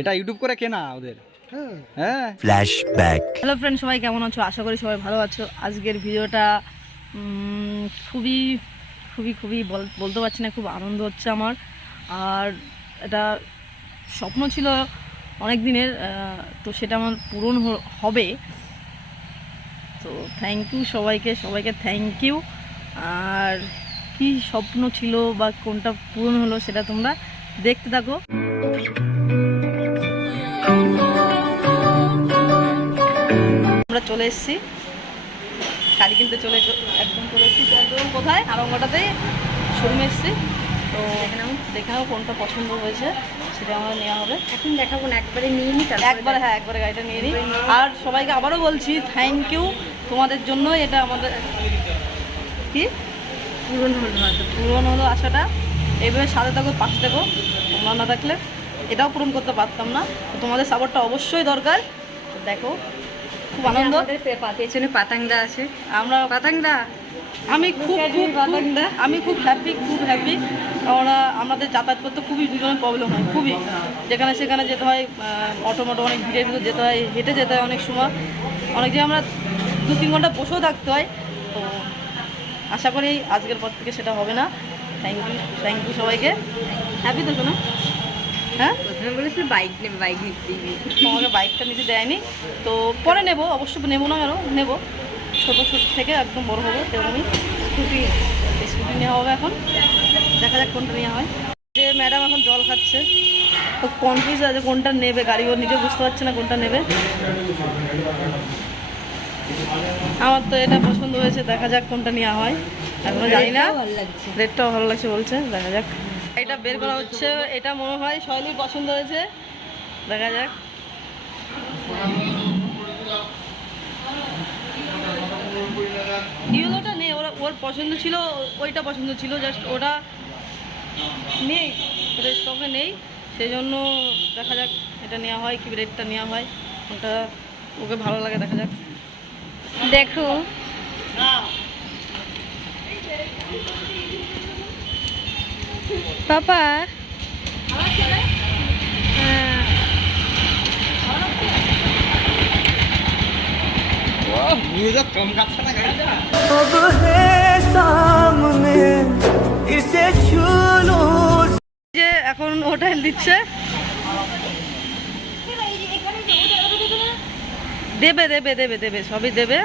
এটা ইউটিউব করে কেনা ওদের। হ্যাঁ ফ্ল্যাশব্যাক। হ্যালো ফ্রেন্ড, সবাই কেমন আছো? আশা করি সবাই ভালো আছো। আজকের ভিডিওটা খুবই খুবই খুবই বলতে পারছি না, খুব আনন্দ হচ্ছে আমার। আর এটা স্বপ্ন ছিল অনেক দিনের, তো সেটা আমার পূরণ হবে। তো থ্যাংক ইউ সবাইকে থ্যাংক ইউ। আর কি স্বপ্ন ছিল বা কোনটা পূরণ হলো সেটা তোমরা দেখতে থাকো। আমরা চলে এসেছি গাড়ি কিনতে, একদম চলে এসেছি কোথায়, আরঙ্গটাতে শোরুমে এসেছি। তো দেখে নাও কোনটা পছন্দ হয়েছে সেটা আমরা নেওয়া হবে। এখন দেখাবো না, একবারে নিয়ে নিই, একবারে। হ্যাঁ, একবারে গাড়িটা নিয়ে নিই। আর সবাইকে আবারও বলছি থ্যাংক ইউ, তোমাদের জন্য এটা আমাদের কি পূরণ হলো আশাটা। এইভাবে সাথে থাকো, পাশে থাকো। তোমরা না থাকলে এটাও পূরণ করতে পারতাম না। তো তোমাদের সাপোর্টটা অবশ্যই দরকার। তো দেখো, খুব আনন্দ। পেছনে পাতাংদা আছে, আমরা পাতাংদা। আমি খুব হ্যাপি। আমাদের যাতায়াত করতে খুবই দুজনের প্রবলেম হয়, খুবই। যেখানে সেখানে যেতে হয়, অটো অনেক ভিড়ের ভিতরে যেতে হয়, হেঁটে যেতে হয় অনেক সময়। অনেক জায়গায় আমরা 2-3 ঘন্টা বসেও থাকতে হয়। তো আশা করি আজকের পর থেকে সেটা হবে না। থ্যাংক ইউ সবাইকে। হ্যাপি তো শোনো? হ্যাঁ, প্রথমে বলেছিল বাইক নিতে আমাকে বাইকটা নিতে দেয়নি, তো পরে নেবো, অবশ্যই নেবো না কেন, নেবো। ছোটো থেকে একদম বড় হবো তেমনই স্কুটি নেওয়া হবে। এখন দেখা যাক কোনটা নেওয়া হয়। যে ম্যাডাম এখন জল খাচ্ছে, তো কনফিউজ আছে কোনটা নেবে, গাড়ি ও নিজে বুঝতে পারছে না কোনটা নেবে। আমার তো এটা পছন্দ হয়েছে, দেখা যাক কোনটা নেওয়া হয়। এখনো জানি না, রেটটাও ভালো লাগছে বলছে, দেখা যাক। এটা বের করা হচ্ছে, এটা মনে হয় শৈলীর পছন্দ হয়েছে, দেখা যাক। ইয়েলোটা নেই, ওর পছন্দ ছিল, ওইটা পছন্দ ছিল, জাস্ট ওটা নেই, ওটা স্টকে নেই। সেই জন্য দেখা যাক এটা নেওয়া হয় কি রেটটা নেওয়া হয়, ওটা ওকে ভালো লাগে, দেখা যাক। দেখো পাপা, যে এখন হোটেল দিচ্ছে, দেবে সবই দেবে।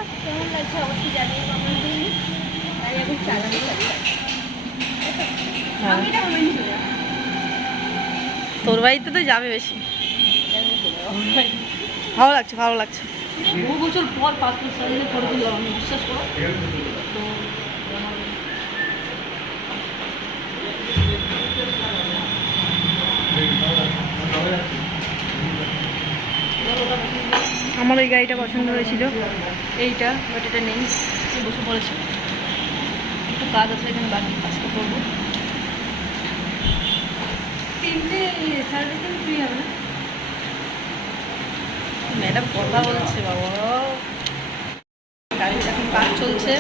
তোর বাড়িতে তো যাবে বেশি, ভালো লাগছে। বহু বছর পর পাসপোর্ট সাইজে ফটো তুললাম আমি, বিশ্বাস করো। আমার এই গাড়িটা পছন্দ হয়েছিল, এইটা, বাট এটা নেই, বসে পড়েছে। একটু কাজ আছে এখানে, বাকি কাজটা করবো। 3টে সার্ভিসিং ফ্রি হবে না? ম্যাডাম কথা বলছে বাবা, গাড়ির এখন কাজ চলছে,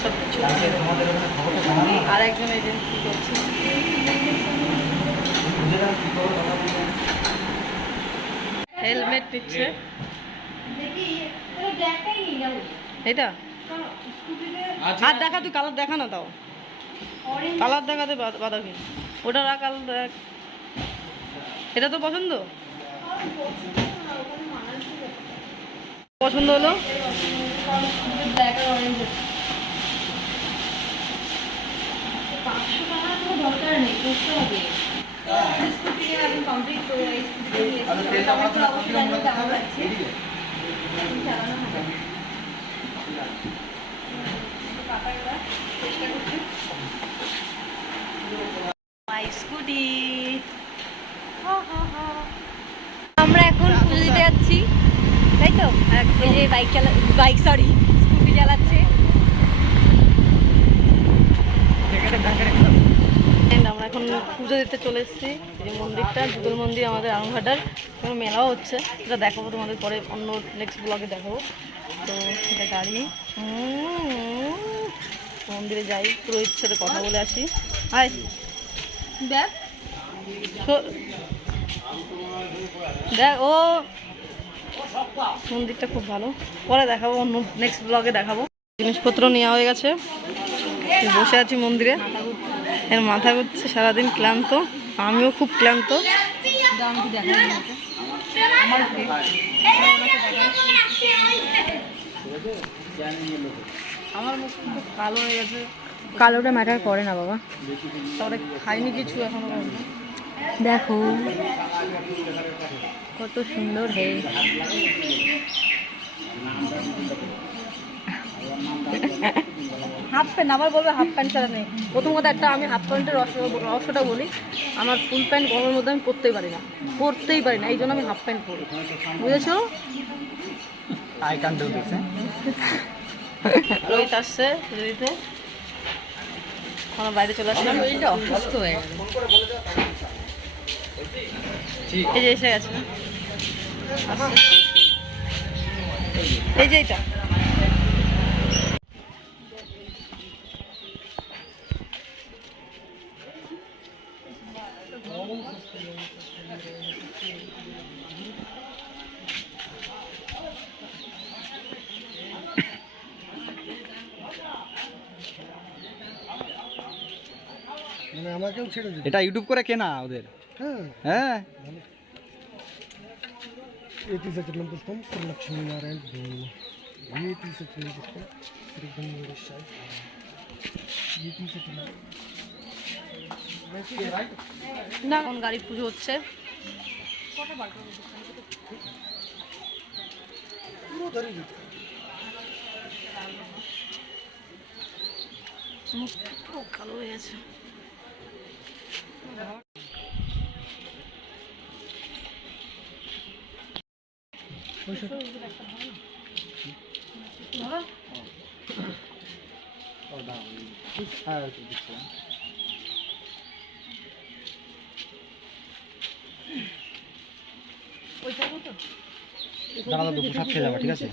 সব কিছু। আর একজন এজেন্সি করছে, হেলমেট নিচ্ছে। এটা আর দেখা, তুই কালার দেখা না, তাও কালার দেখাতে বাধা কি? ওটা রাখ, কালার দেখ। এটা তো পছন্দ হলো। দরকার নেই, করতে হবে। আমরা এখন পুজো দিতে যাচ্ছি, তাই তো? এই যে স্কুটি চালাচ্ছে। আমরা এখন পুজো দিতে চলে এসেছি। এই মন্দিরটা যুগল মন্দির, আমাদের আরামঘাটার কোনো মেলাও হচ্ছে, সেটা দেখাবো তোমাদের পরে, অন্য নেক্সট ব্লগে দেখাবো। তো এটা গাড়ি, মন্দিরে যাই, পুরোহিতের সাথে কথা বলে আসি। হাই দেখ, দেখ ও মন্দিরটা খুব ভালো, পরে দেখাবো, অন্য নেক্সট ব্লগে দেখাবো। জিনিসপত্র নেওয়া হয়ে গেছে, বসে আছি মন্দিরে, এর মাথা ঘুরছে, সারাদিন ক্লান্ত, আমিও খুব ক্লান্ত। আমার মুখ খুব কালো হয়ে গেছে। কালোটা ম্যাটার করে না বাবা, তারপরে খাইনি কিছু এখনো পর্যন্ত। দেখো কত সুন্দর হে। হাফ প্যান্ট, আবার বলবে হাফ প্যান্ট ছাড়া নেই। প্রথম কথা একটা, আমি হাফ প্যান্টের রহস্যটা বলি, আমার ফুল প্যান্ট গরমের মধ্যে আমি পরতেই পারি না, এই জন্য আমি হাফ প্যান্ট পরি, বুঝেছো? I can do this. Rohit আসছে দিতে, আমার বাইরে চলে আসলাম। শরীরটা অসুস্থ হয়ে গেল। এই যে এসে গেছে, আসছে। এই যে এটা মানে আমাকেও ছেড়ে দিন। এটা ইউটিউব করে কেনা ওদের। হ্যাঁ হ্যাঁ। এটি সচলন পুস্তম লক্ষ্মী নারায়ণ দেব। এটি সচলন পুস্তম শ্রীগণ বৈশাখ। এটি সচলন না, এখন গাড়ি পুজো হচ্ছে। পুরো ধরে দিতে। মুখ খুব কালো হয়ে গেছে। দাঁড়া দাদু, প্রসাদ খেয়ে যাবা, ঠিক আছে?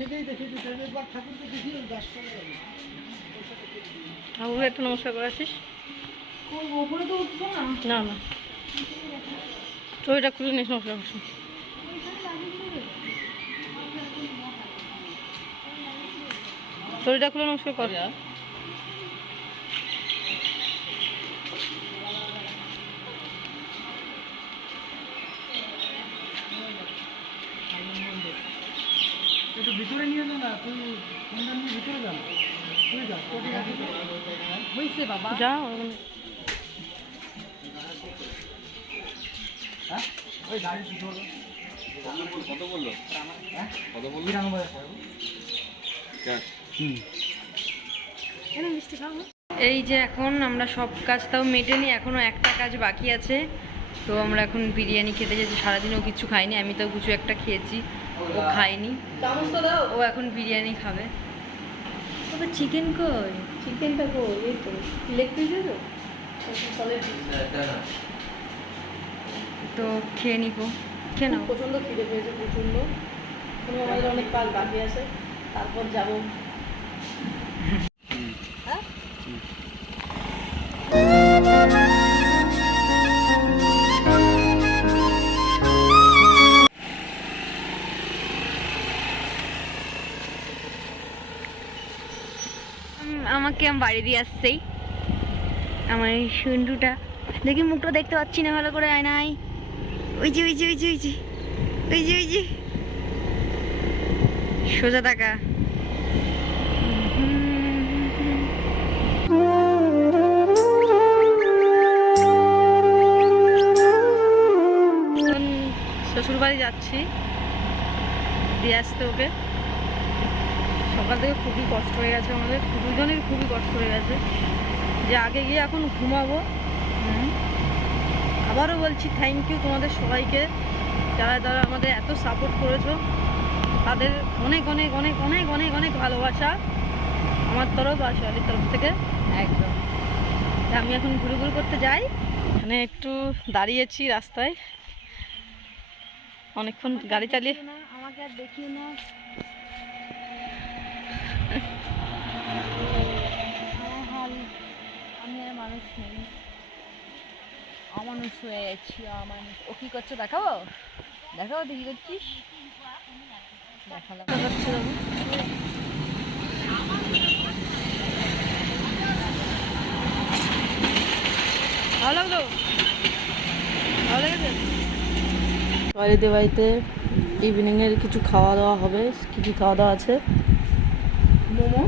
ঠাকুরকে একটা নমস্কার করে আসিস। না না, চইটা খুলে নিস, নমস্কার করছিস। চইটা খুলে নমস্কার কর। একটু ভিতরে নিয়ে যা না, তুই ভিতরে যা, তুই যা, হয়েছে বাবা, যা ওখানে। ওই গাড়ি ভিতরে কত বললো? কত বললি? এই যে এখন আমরা সব কাজ তাও মেটেনি, এখনো একটা কাজ বাকি আছে। তো আমরা এখন বিরিয়ানি খেতে যাচ্ছি। সারাদিনও কিছু খাইনি, আমি তো কিছু একটা খেয়েছি, ও খায়নি। ও এখন বিরিয়ানি খাবে। তবে চিকেন কই? চিকেনটা কো, এই তো লেগ পিস তো তো খেয়ে নিবো, খেয়ে নাও। প্রচণ্ড খিদে পেয়েছে, প্রচণ্ড। আমাদের অনেক কাজ বাকি আছে, তারপর যাবো। আমাকে বাড়ি দিয়ে আসছেই আমার এই সুন্দুটা, দেখি মুখটা দেখতে পাচ্ছি না ভালো করে, আয়নায়। ওই যে ওই যে ওই যে ওই যে ওই যে ওই যে সোজা টাকা। শ্বশুর বাড়ি যাচ্ছি দিয়ে আসতে ওকে। সকাল থেকে খুবই কষ্ট হয়ে গেছে আমাদের, দুজনের খুবই কষ্ট হয়ে গেছে, যে আগে গিয়ে এখন ঘুমাবো। আবারও বলছি থ্যাংক ইউ তোমাদের সবাইকে, যারা যারা আমাদের এত সাপোর্ট করেছো, তাদের অনেক অনেক অনেক অনেক অনেক অনেক ভালোবাসা আমার তরফ আর শিয়ালির তরফ থেকে। একদম। আমি এখন ঘুরে ঘুরে করতে যাই, এখানে একটু দাঁড়িয়েছি রাস্তায়, অনেকক্ষণ গাড়ি চালিয়ে। আমাকে আর দেখিও না, আমার হাল, আমি আর মানুষ নেই। অমানুষ হয়েছি, অমানুষ। ও কি করছে দেখাবো? দেখাবো তুই কি করছিস? দেখালাম। ভালো লাগলো, ভালো লেগেছে। বাড়িতে বাড়িতে ইভিনিংয়ের কিছু খাওয়া দাওয়া হবে। কী কী খাওয়া দাওয়া আছে?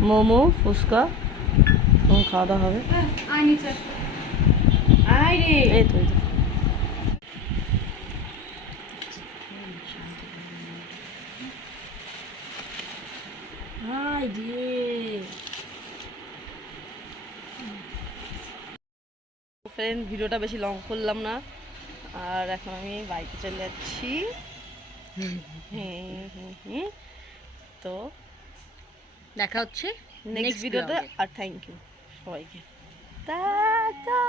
মোমো, ফুচকা এবং খাওয়া দাওয়া হবে। এই তো এই তো। ফ্রেন্ড, ভিডিওটা বেশি লং করলাম না, আর এখন আমি বাইকে চলে যাচ্ছি। তো দেখা হচ্ছে নেক্সট ভিডিওতে। আর থ্যাংক ইউ সবাইকে। টাটা।